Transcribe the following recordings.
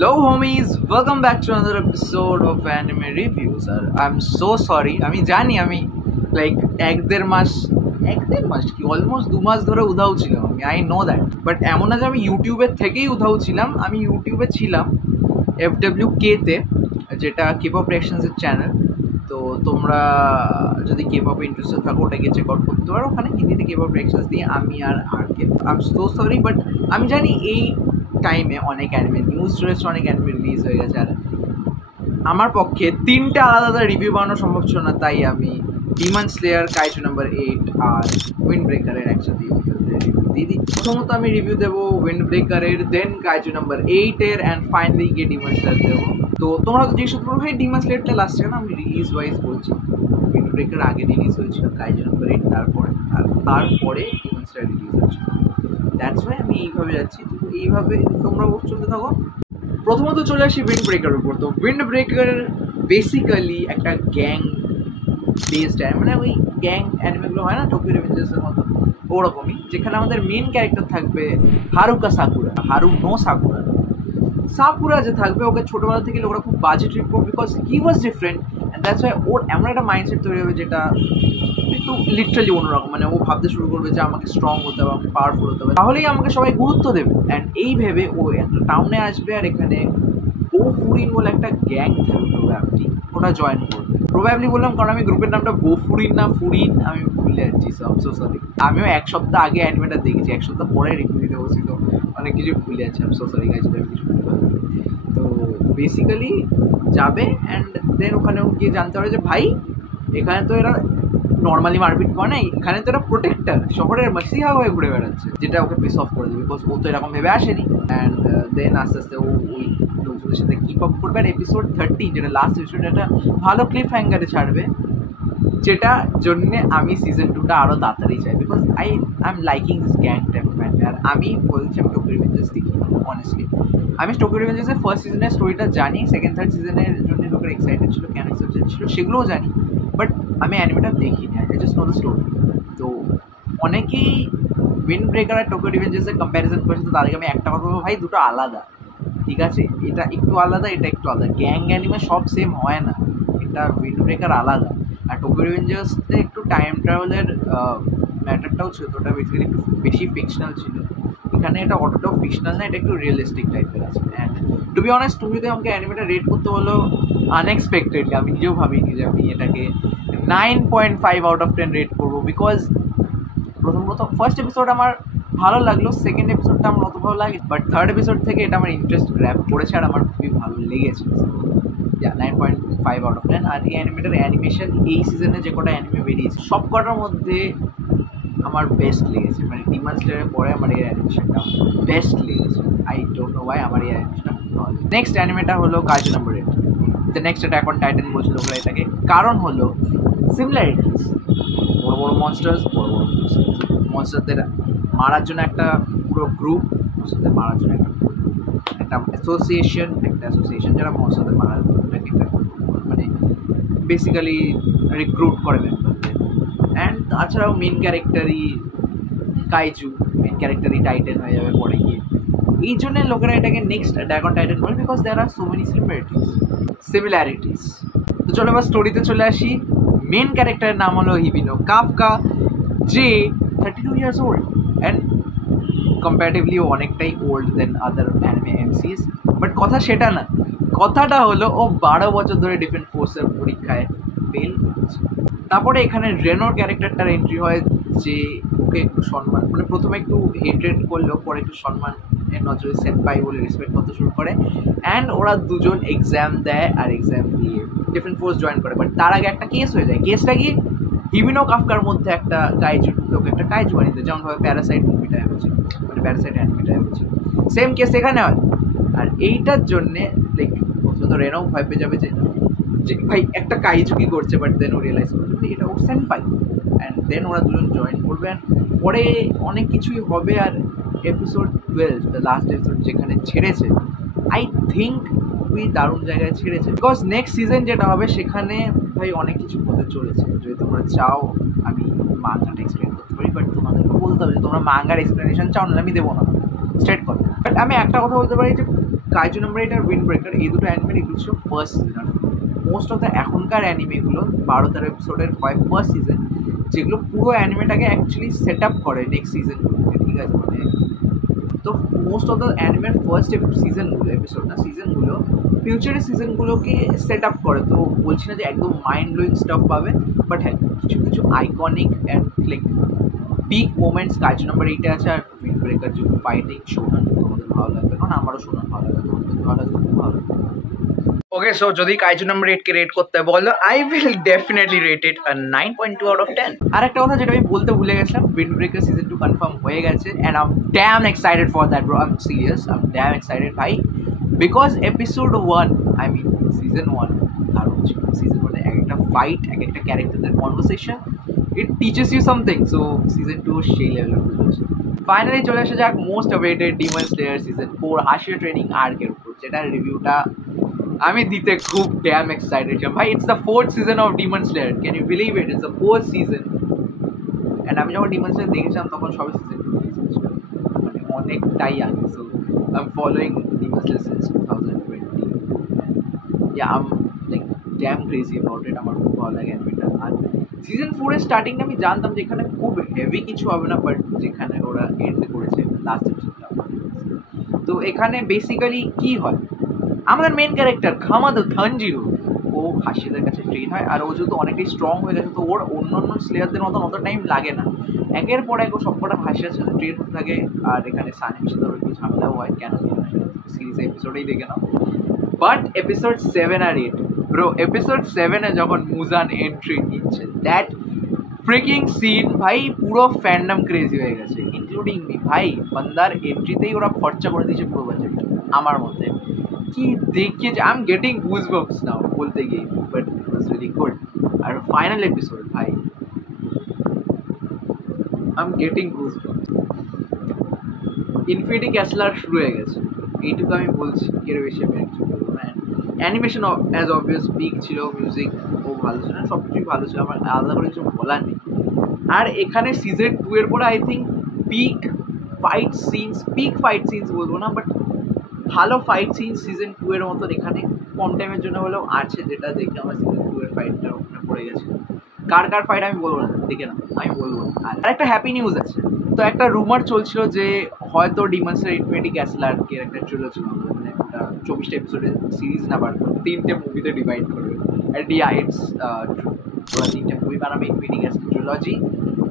Hello homies, welcome back to another episode of Anime Reviews. I'm so sorry. আমি জানি আমি like এক দেড় মাস কি অলমোস্ট 2 মাস ধরে উধাও ছিলাম আমি, আই নো দ্যাট। বাট এমন না যে আমি ইউটিউবের থেকেই উধাও ছিলাম, আমি ইউটিউবে ছিলাম FWK তে, যেটা K-pop reactions-এর চ্যানেল। তো তোমরা যদি K-pop ইন্টারেস্টেড থাকো ওটাকে চেক আউট করতে পারো। ওখানে হিন্দিতে K-pop reactions দিয়ে আমি আর কে, I am so sorry. But আমি জানি এই টাইমে অনেক অ্যানিমে নিউজ রয়েছে, অনেক অ্যানিমে রিলিজ হয়ে গেছে, আর আমার পক্ষে 3টে আলাদা রিভিউ বানানো সম্ভব ছিল না। তাই আমি ডিমন স্লেয়ার, কাইজু নাম্বার 8 আর উইন্ড ব্রেকারের একসাথে দিয়ে দিই। প্রথমত আমি রিভিউ দেবো উইন্ড ব্রেকারের, দেন কাইজু নাম্বার 8-এর, অ্যান্ড ফাইনালি গিয়ে ডিমন স্লেয়ার দেবো। তো তোমরা তো জিজ্ঞেস করো ভাই ডিমন স্লেয়ারটা লাস্ট না, আমি রিলিজ ওয়াইজ বলছি। উইন্ড ব্রেকার আগে রিলিজ হয়েছিল, কাইজু নাম্বার 8 তারপরে ডিমন স্লেয়ার রিলিজ হয়েছিল। দ্যাটস ওয়াই আমি এইভাবে যাচ্ছি, এইভাবে তোমরা চলতে থাকো। প্রথমত চলে আসি উইন্ড ব্রেকারের উপর। তো উইন্ড ব্রেকার বেসিক্যালি একটা গ্যাং বেসড অ্যানিমে, মানে ওই গ্যাং অ্যানিমেগুলো হয় না টোকিও রিভেঞ্জার্সের মতো, ওরকমই, যেখানে আমাদের মেন ক্যারেক্টার থাকবে হারুকা সাকুরা, সাকুরা যে থাকবে, ওকে ছোটোবেলা থেকে ওরা খুব বাজে ট্রিট করবে because he was different, and that's why ওর এমন একটা মাইন্ডসেট তৈরি হবে যেটা একটু লিটারালি অন্যরকম। মানে ও ভাবতে শুরু করবে যে আমাকে স্ট্রং হতে হবে, আমাকে পাওয়ারফুল হতে হবে, তাহলেই আমাকে সবাই গুরুত্ব দেবে। অ্যান্ড এই ভেবে ও একটা টাউনে আসবে, আর এখানে বোফুরিন বলে একটা গ্যাং থাকবে, প্রবাবলি ওটা জয়েন করবে। প্রবাবলি বললাম কারণ আমি গ্রুপের নামটা বোফুরিন না ফুরিন আমি ভুলে যাচ্ছি, সো সরি। আমিও এক সপ্তাহ আগে অ্যানিমেটা দেখেছি, এক সপ্তাহ পরে রিভিউ দিতে বসি, তো অনেক কিছু ভুলে যাচ্ছি, সো সরি গাইজ, কিছু ভুলে। তো বেসিক্যালি যাবে, অ্যান্ড দেন ওখানে গিয়ে জানতে পারে যে ভাই এখানে তো এরা নর্মালি মারপিট করে না, এখানে তো এরা প্রোটেক্টার, শহরের মাসিহা হয়ে ঘুরে বেড়াচ্ছে, যেটা ওকে পিস অফ করে দেবে বিকজ ও তো এরকম ভেবে আসেনি। অ্যান্ড দেন আস্তে আস্তে ও ওই লোকজনের সাথে কিপ আপ করবে। আর এপিসোড 30 যেটা লাস্ট এপিসোড, একটা ভালো ক্লিপ হ্যাঙ্গারে ছাড়বে, যেটা জন্যে আমি সিজন 2টা আরও তাড়াতাড়ি চাই because I am liking this gang type of anime. আর আমি বলছি আমি টোকিও রিভেঞ্জার্স দেখি অনেস্টলি। আমি টোকিও রিভেঞ্জার্সের ফার্স্ট সিজনের স্টোরিটা জানি, সেকেন্ড থার্ড সিজনের জন্য লোকের এক্সাইটেড ছিল, কেন এক্সাইটেড ছিল সেগুলোও জানি, বাট আমি অ্যানিমেটা দেখিনি, I just know the story. তো অনেকেই উইন্ড ব্রেকার আর টোকিও রিভেঞ্জার্সের কম্প্যারিজন করেছে, তো তাদেরকে আমি একটা কথা বলবো, ভাই দুটো আলাদা, ঠিক আছে? এটা একটু আলাদা, এটা একটু আলাদা। গ্যাং অ্যানিমে সব সেম হয় না, এটা উইন্ড ব্রেকার আলাদা। আর টোকিও রিভেঞ্জার্সতে একটু টাইম ট্রাভেলের ম্যাটারটাও ছিল, তো ওটা বেসিক্যালি একটু বেশি ফিকশনাল ছিল। এখানে এটা অতটাও ফিকশনাল না, এটা একটু রিয়েলিস্টিক টাইপের আছে। অ্যান্ড টু বি অনেস্ট, তুমি যদি আমাকে অ্যানিমেটা রেট করতে বলো আনএক্সপেক্টেডলি, আমি নিজেও ভাবিনি যে আমি এটাকে 9.5 আউট অফ 10 রেট করবো বিকজ প্রথম ফার্স্ট এপিসোড আমার ভালো লাগলো, সেকেন্ড এপিসোডটা আমার অত ভালো লাগে, বাট থার্ড এপিসোড থেকে এটা আমার ইন্টারেস্ট গ্র্যাব করেছে আর আমার খুবই ভালো লেগেছে। 9.5 আউট অফ 10। আর এই অ্যানিমেটার অ্যানিমেশন এই সিজনে যে কটা অ্যানিমে বেরিয়েছে সব কটার মধ্যে আমার বেস্ট লেগেছে, মানে ডিমন স্লেয়ারের পরে আমার এই অ্যানিমেশনটা বেস্ট লেগেছে। আই ডোন্ট নো ওয়াই, আমার এই অ্যানিমেশনটা খুব ভালো। নেক্সট অ্যানিমেটা হলো kaiju number 8, the next Attack on Titan বলছিল ওরা এটাকে, কারণ হলো সিমিলারিটিস, বড় বড় মনস্টারদের মারার জন্য একটা পুরো গ্রুপ, মনস্টারদের মারার জন্য একটা অ্যাসোসিয়েশন যারা মনস্টারদের মারার জন্যটাকে মানে বেসিক্যালি রিক্রুট করে মেম্বারদের। অ্যান্ড তাছাড়াও মেন ক্যারেক্টারই টাইটান হয়ে যাবে পরে গিয়ে। এই জন্য লোকেরা এটাকে নেক্সট অ্যাটাক অন টাইটান বলে because there are so many similarities. তো চলো এবার স্টোরিতে চলে আসি। মেন ক্যারেক্টারের নাম হলো হিবিনো কাফকা, যে 32 years old অ্যান্ড কম্প্যারেটিভলি অনেকটাই old then other anime MCs. But কথা সেটা না, কথাটা হলো ও 12 বছর ধরে ডিফেন্স ফোর্সের পরীক্ষায় ফেল করেছে। তারপরে এখানে রেনোর ক্যারেক্টারটার এন্ট্রি হয়, যে ওকে একটু সম্মান, মানে প্রথমে একটু হেট্রেড করলেও পরে একটু সম্মানের নজরে সেনপাই বলে রেসপেক্ট করতে শুরু করে। অ্যান্ড ওরা দুজন এক্সাম দেয়, আর এক্সাম দিয়ে ডিফেন্স ফোর্স জয়েন করে। বাট তার আগে একটা কেস হয়ে যায়। কেসটা কি, হিবিনো কাফকার মধ্যে একটা কাইজু ঢুকে একটা কাইজু বানিয়ে, যেমনভাবে প্যারাসাইট মুভিটা হয়েছে, মানে প্যারাসাইট অ্যানিমেটা হয়েছে, সেম কেস এখানে হয়। আর এইটার জন্যে লাইক প্রথমত রেনো ভয় পেয়ে যাবে যে ভাই একটা কাইজু কি করছে, বাট দেন ও রিয়েলাইজ করবে এটা ওর সেনপাই। অ্যান্ড দেন ওরা দুজন জয়েন করবে, পরে অনেক কিছুই হবে। আর এপিসোড 12, দ্য লাস্ট এপিসোড যেখানে ছেড়েছে, আই থিঙ্ক খুবই দারুণ জায়গায় ছেড়েছে বিকজ নেক্সট সিজন যেটা হবে সেখানে ভাই অনেক কিছু হতে চলেছে। যদি তোমরা চাও আমি মাঙ্গাটা এক্সপ্লেন করতে পারি, বাট তোমাদেরকে বলতে হবে যে তোমরা মাঙ্গার এক্সপ্লেনেশন চাও, না আমি দেবো না, স্ট্রেট কথা। বাট আমি একটা কথা বলতে পারি যে কাইজু নাম্বার 8 আর উইন্ড ব্রেকার এই দুটো অ্যানিমে এগুলো ছিল first season. Most of the এখনকার অ্যানিমেগুলো 12-13 এপিসোডের হয় ফার্স্ট সিজন, যেগুলো পুরো অ্যানিমেটাকে অ্যাকচুয়ালি সেট আপ করে নেক্সট সিজনগুলোকে, ঠিক আছে? মানে তো মোস্ট অফ দ্য অ্যানিমের ফার্স্ট সিজনগুলো, এপিসোড না সিজনগুলো, ফিউচারের সিজনগুলোকে সেট আপ করে। তো বলছি না যে একদম মাইন্ড ব্লোয়িং স্টাফ পাবে, বাট হ্যাঁ কিছু কিছু iconic and like big moments Kaiju number 8-এ আছে। আর উইন্ড ব্রেকার যে ফাইটিং শোনান তোমাদের ভালো লাগবে, কারণ আমারও শোনান ভালো লাগে, তোমাদের ভালো লাগবে, খুব ভালো লাগবে। ওকে, সো যদি কাইজু নাম্বার 8-কে রেট করতে হয় বলো, I will definitely rate it 9.2 out of 10। আর একটা কথা যেটা আমি বলতে ভুলে গেছিলাম, উইন্ড ব্রেকার সিজন 2 কনফার্ম হয়ে গেছে, and I am damn excited for that bro, I am serious, I am damn excited ভাই, because episode 1, I mean season 1 দারুণ ছিল। সিজন 1 একটা ফাইট, একটা ক্যারেক্টারদের conversation, it teaches you something. So season 2 সেই লেভেলের চলছে। ফাইনালি চলে আসা যাক most awaited Demon Slayer season 4 Hashira training আর্কের উপর, যেটার রিভিউটা আমি দিতে খুব ড্যাম এক্সাইটেড ছিলাম ভাই। It's the 4th season of Demon Slayer, can you believe it? It's the 4th season. And আমি যখন ডিমন স্লেয়ার দেখেছিলাম তখন সবে সিজন 2 ছিল, মানে অনেকটাই আগে। So I am following Demon Slayer since 2020। Yeah I am like damn crazy about it, আমার খুব ভালো লাগে অ্যানিমেটা। আর সিজন 4 এর স্টার্টিংটা আমি জানতাম যে এখানে খুব হেভি কিছু হবে না, বাট যেখানে ওরা এন্ড করেছে লাস্ট এপিসোডটা, তো এখানে বেসিক্যালি কি হয়, আমাদের মেন ক্যারেক্টার খামাদো থানজিরো, ও হাসিদের কাছে ট্রেন হয়। আর ও যেহেতু অনেকটাই স্ট্রং হয়ে গেছে, তো ওর অন্য অন্য স্লেয়ারদের মতন অত টাইম লাগে না, একের পর এক ও সবকটা হাসির সাথে ট্রেন হতে থাকে। আর এখানে সানির সাথে ওর একটু ঝামেলাও হয়, কেন সিরিজ এপিসোডেই দেখে নাও। বাট এপিসোড 7 আর 8 ব্রো, এপিসোড 7-এ যখন মুজান এন্ট্রি নিচ্ছে, দ্যাট ফ্রিকিং সিন ভাই, পুরো ফ্যান্ডম ক্রেজি হয়ে গেছে, ইনক্লুডিং মি ভাই। বান্দার এন্ট্রিতেই ওরা খরচা করে দিয়েছে পুরো বাজেট আমার মতে। কি দেখিয়েছে, I am getting goosebumps now বলতে গিয়ে, but it was really good. আর ফাইনাল এপিসোড ভাই, I am getting goosebumps. Infinity ক্যাসলার শুরু হয়ে গেছে, এইটুকু আমি বলছি, এর বেশি আমি অ্যাকচুয়ালি বলবো না। অ্যানিমেশন অ্যাজ অবভিয়াস পিক ছিল, মিউজিক খুব ভালো ছিল, সব কিছুই ভালো ছিল, আমার আলাদা করে কিছু বলার নেই। আর এখানে সিজন 2 এর পরে I think peak fight scenes বলবো না, বাট ভালো ফাইট সিনস সিজন 2 এর মতন এখানে কম টাইমের জন্য হলেও আছে, যেটা দেখে আমার সিজন 2 এর ফাইটটা ওখানে পড়ে গেছে। কার ফাইট আমি বলবো না, দেখে না, আমি বলবো না। আর একটা হ্যাপি নিউজ আছে, তো একটা রুমার চলছিল যে হয়তো ডিমন স্লেয়ার ইনফিনিটি ক্যাসলারকে একটা ট্রিলজি, মানে ওটা 24টা এপিসোডের সিরিজ না, বাট 3টে মুভিতে ডিভাইড করবে। অ্যান্ড ইয়া, ইটস ট্রু, ওরা 3টে মুভি বানাবে ইনফিনিটি ক্যাসলার ট্রিলজি।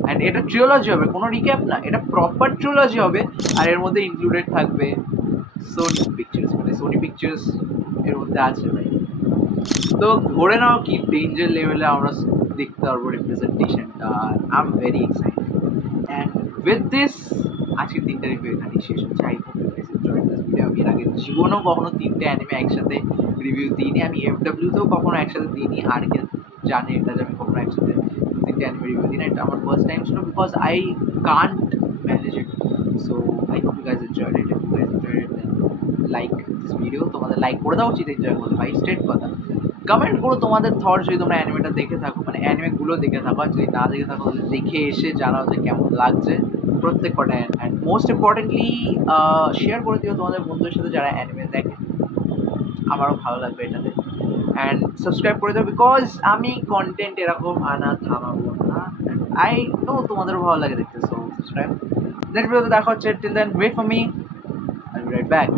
অ্যান্ড এটা ট্রিলজি হবে, কোনো রিক্যাপ না, এটা প্রপার ট্রিলজি হবে। আর এর মধ্যে ইনক্লুডেড থাকবে সোনি পিকচার্স, মানে সোনি পিকচার্স এর মধ্যে আছে ভাই। তো ধরে নাও কি ডেঞ্জার লেভেলে আমরা দেখতে পারবো রিপ্রেজেন্টেশনটা। I am very excited, and with this আজকে 3টা রিভিউ এখানেই শেষ হচ্ছে। I hope you guys enjoyed this video. আমি এর আগে জীবনেও কখনো 3টে অ্যানিমে একসাথে রিভিউ দিইনি, আমি এফডব্লিউতেও কখনো একসাথে দিইনি, আর কে জানে এটা যে আমি কখনো একসাথে 3টে অ্যানিমে রিভিউ দিই না, এটা আমার ফার্স্ট টাইম ছিল, because I can't manage it. So I hope you guys enjoyed it. If you guys enjoyed it then like this video, তোমাদের লাইক করে দেওয়া উচিত এনজয় করতে ভাই, স্ট্রেট কথা। কমেন্ট করো তোমাদের থট, যদি তোমরা অ্যানিমেটা দেখে থাকো, মানে অ্যানিমেগুলো দেখে থাকো, আর যদি না দেখে থাকো তাহলে দেখে এসে জানাও যে কেমন লাগছে প্রত্যেক কটা। অ্যান্ড মোস্ট ইম্পর্টেন্টলি শেয়ার করে দিও তোমাদের বন্ধুদের সাথে যারা অ্যানিমে দেখে, আমারও ভালো লাগবে এটাতে। অ্যান্ড সাবস্ক্রাইব করে দাও, বিকজ আমি কন্টেন্ট এরকম আনা থামাবো না, আই নো তোমাদেরও ভালো লাগে দেখতে। So subscribe. নেক্সট ভিডিওতে দেখা হচ্ছে, till then wait for me, I will be right back.